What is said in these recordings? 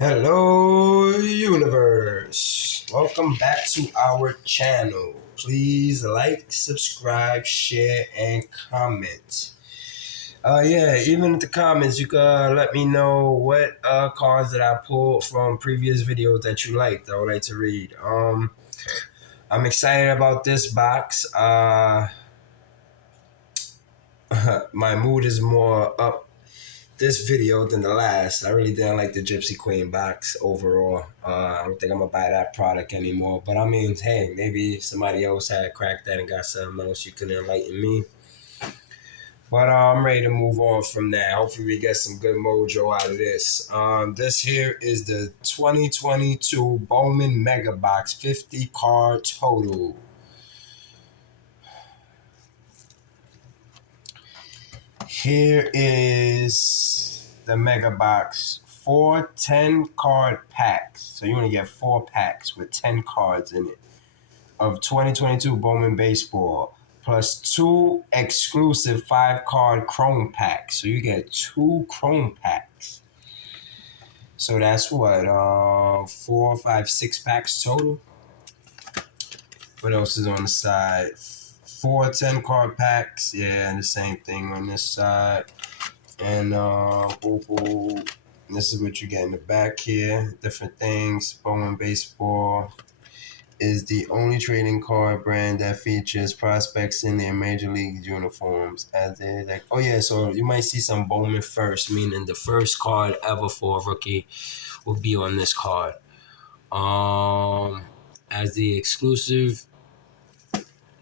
Hello, universe. Welcome back to our channel. Please like, subscribe, share, and comment. Even in the comments, you can let me know what cards that I pulled from previous videos that you liked. I would like to read. I'm excited about this box. My mood is more up this video than the last. I really didn't like the Gypsy Queen box overall. I don't think I'm gonna buy that product anymore. But I mean, hey, maybe somebody else had cracked that and got something else you can enlighten me. But I'm ready to move on from that. Hopefully, we get some good mojo out of this. This here is the 2022 Bowman Mega Box 50 card total. Here is the Mega Box. 4 10-card packs. So you only get 4 packs with 10 cards in it of 2022 Bowman Baseball, plus 2 exclusive 5-card Chrome packs. So you get 2 Chrome packs. So that's what, 4, 5, 6 packs total. What else is on the side? 4 10-card packs. Yeah, and the same thing on this side. And this is what you get in the back here. Different things. Bowman Baseball is the only trading card brand that features prospects in their major league uniforms. As they like, oh yeah, so you might see some Bowman first, meaning the first card ever for a rookie will be on this card. As the exclusive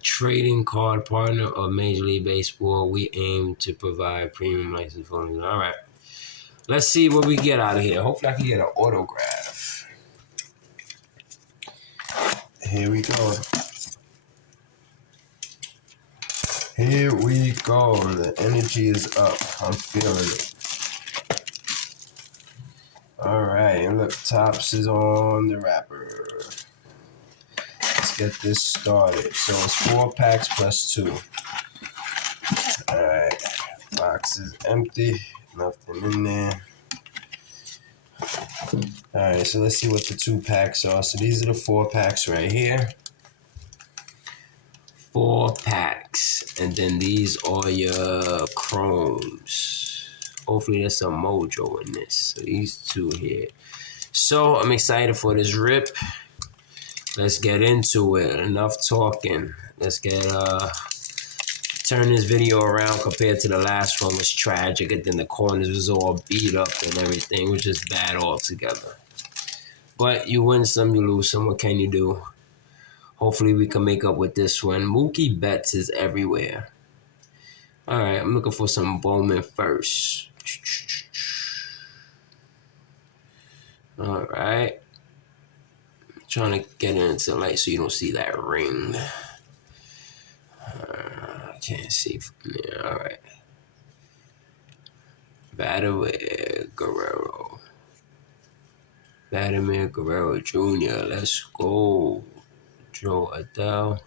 trading card partner of Major League Baseball, we aim to provide premium license for them. All right. Let's see what we get out of here. Hopefully I can get an autograph. Here we go. Here we go. The energy is up. I'm feeling it. All right. And look, Tops is on the wrapper. Let's get this started. So it's 4 packs plus 2. All right. Box is empty. Nothing in there. All right, so let's see what the 2 packs are. So these are the 4 packs right here. 4 packs. And then these are your chromes. Hopefully there's some mojo in this. So these 2 here. So I'm excited for this rip. Let's get into it. Enough talking. Let's get turn this video around compared to the last one was tragic, and then the corners was all beat up and everything. It was just bad altogether. But you win some, you lose some. What can you do? Hopefully we can make up with this one. Mookie Betts is everywhere. All right, I'm looking for some Bowman first. All right. Trying to get into the light so you don't see that ring. I can't see from there. All right. Vladimir Guerrero. Vladimir Guerrero Jr. Let's go. Joe Adele.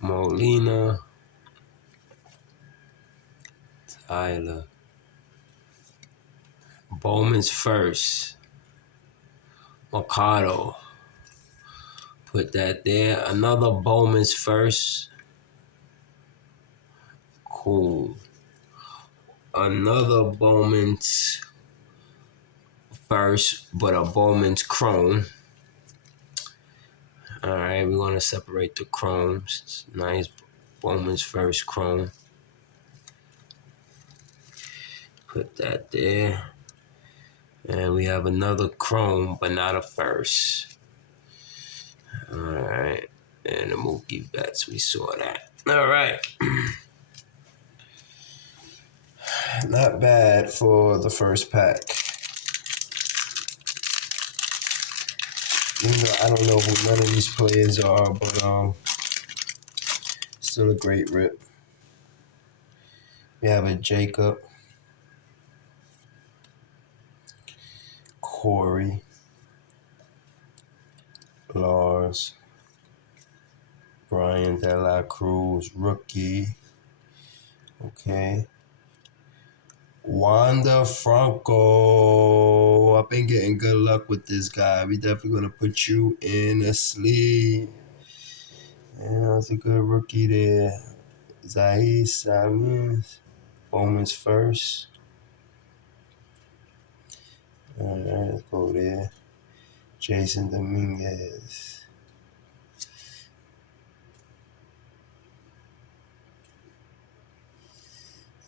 Molina. Tyler. Bowman's first. Mercado. Put that there. Another Bowman's first. Cool. Another Bowman's first, but a Bowman's chrome. Alright, we're going to separate the chromes. It's nice. Bowman's first chrome. Put that there. And we have another chrome, but not a first. Alright. And the Mookie Betts, we saw that. Alright. Not bad for the first pack. Even though I don't know who none of these players are, but still a great rip. We have a Jacob, Corey, Lars, Brian De La Cruz, rookie. Okay. Wanda Franco. I've been getting good luck with this guy. We definitely gonna put you in a sleeve. Yeah, that's a good rookie there. Zais Simons. Bowman's first. Alright, let's go there. Jason Dominguez.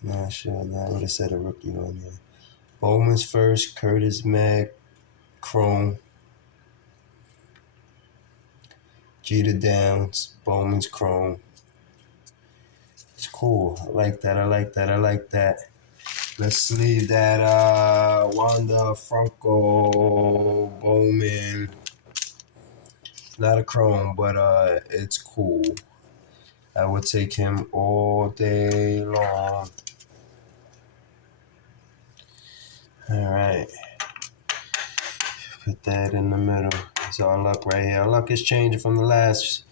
Not sure. I would have said a rookie on there. Bowman's first. Curtis Mag. Chrome. Jeter Downs. Bowman's Chrome. It's cool. I like that. Let's leave that Wanda Franco Bowman. Not a chrome, but it's cool. I would take him all day long. Alright. Put that in the middle. It's our luck right here. Our luck is changing from the last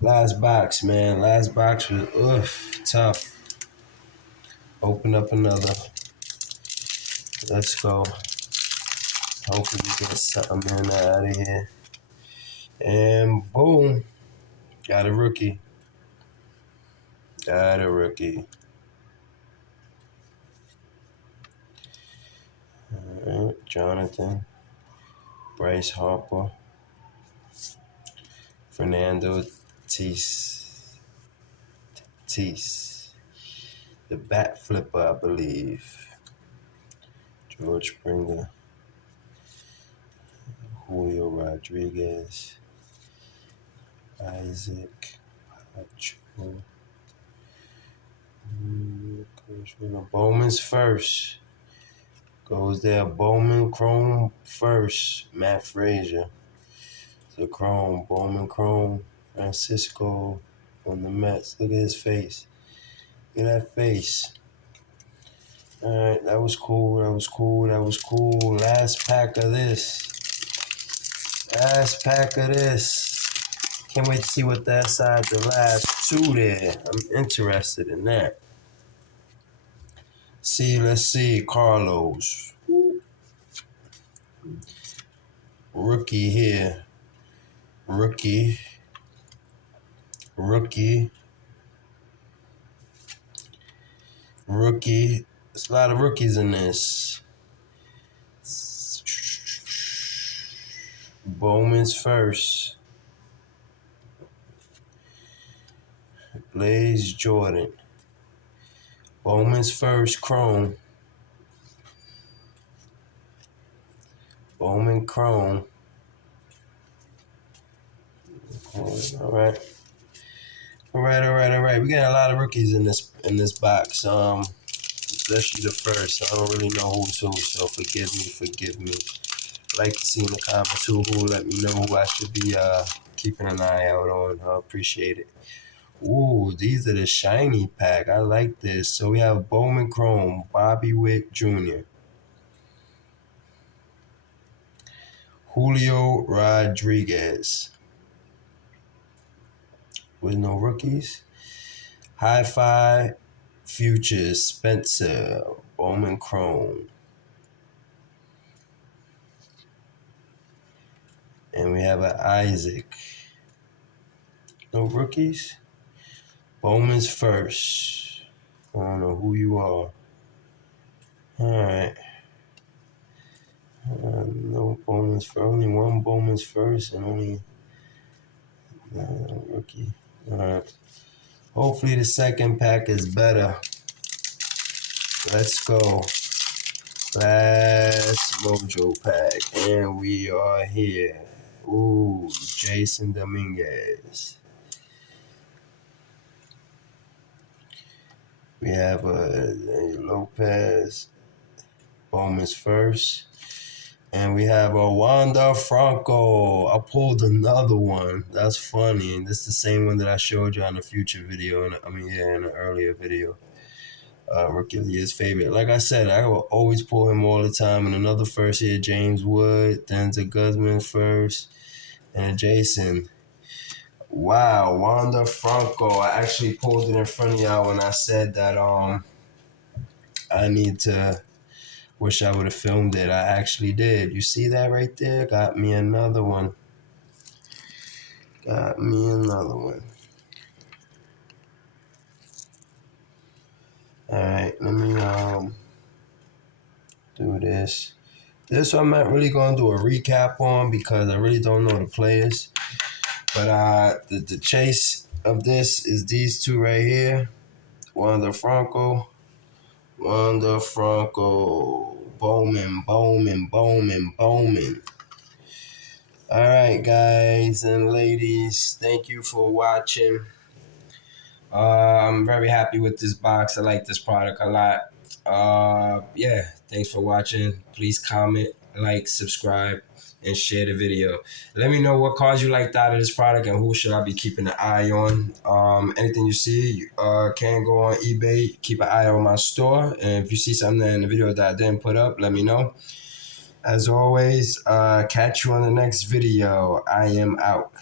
box, man. Last box was tough. Open up another. Let's go. Hopefully we get something in out of here. And boom. Got a rookie. Alright, Jonathan. Bryce Harper. Fernando Tatis. The bat flipper, I believe. George Springer. Julio Rodriguez. Isaac Pacho. Bowman's first. Goes there. Bowman Chrome first. Matt Frazier. So Chrome. Bowman Chrome. Francisco on the Mets. Look at his face. Look at that face. Alright, that was cool. Last pack of this. Can't wait to see what that's side the last two there. I'm interested in that. Let's see. Carlos. Rookie here. Rookie. There's a lot of rookies in this. Bowman's first. Blaze Jordan. Bowman's first. Chrome. Bowman Chrome. All right. We got a lot of rookies in this box. Especially the first. I don't really know who's who, so forgive me. Like to see in the comments who let me know who I should be keeping an eye out on. I appreciate it. Ooh, these are the shiny pack. I like this. So we have Bowman Chrome, Bobby Witt Jr., Julio Rodriguez. With no rookies. Hi-Fi Futures, Spencer, Bowman Chrome. And we have an Isaac. No rookies. Bowman's first. I don't know who you are. Alright. No Bowman's first. Only one Bowman's first and only rookie. Alright. Hopefully the second pack is better. Let's go. Last Mojo pack. And we are here. Ooh, Jason Dominguez. We have Lopez. Bowman's first. And we have a Wanda Franco. I pulled another one. That's funny. And this is the same one that I showed you on the future video. In an earlier video. Rookie of the Year's favorite. Like I said, I will always pull him all the time. And another first here, James Wood. Denzel Guzman first. And Jason. Wow, Wanda Franco. I actually pulled it in front of y'all when I said that I need to Wish I would have filmed it. I actually did. You see that right there? Got me another one. Got me another one. Alright, let me do this. This I'm not really gonna do a recap on because I really don't know the players. But the chase of this is these two right here. Franco. Bowman. Alright, guys and ladies, thank you for watching. I'm very happy with this box. I like this product a lot. Yeah, thanks for watching. Please comment, like, subscribe, and share the video. Let me know what cards you liked out of this product and who should I be keeping an eye on. Anything you see, can go on eBay. Keep an eye on my store. And if you see something in the video that I didn't put up, let me know. As always, catch you on the next video. I am out.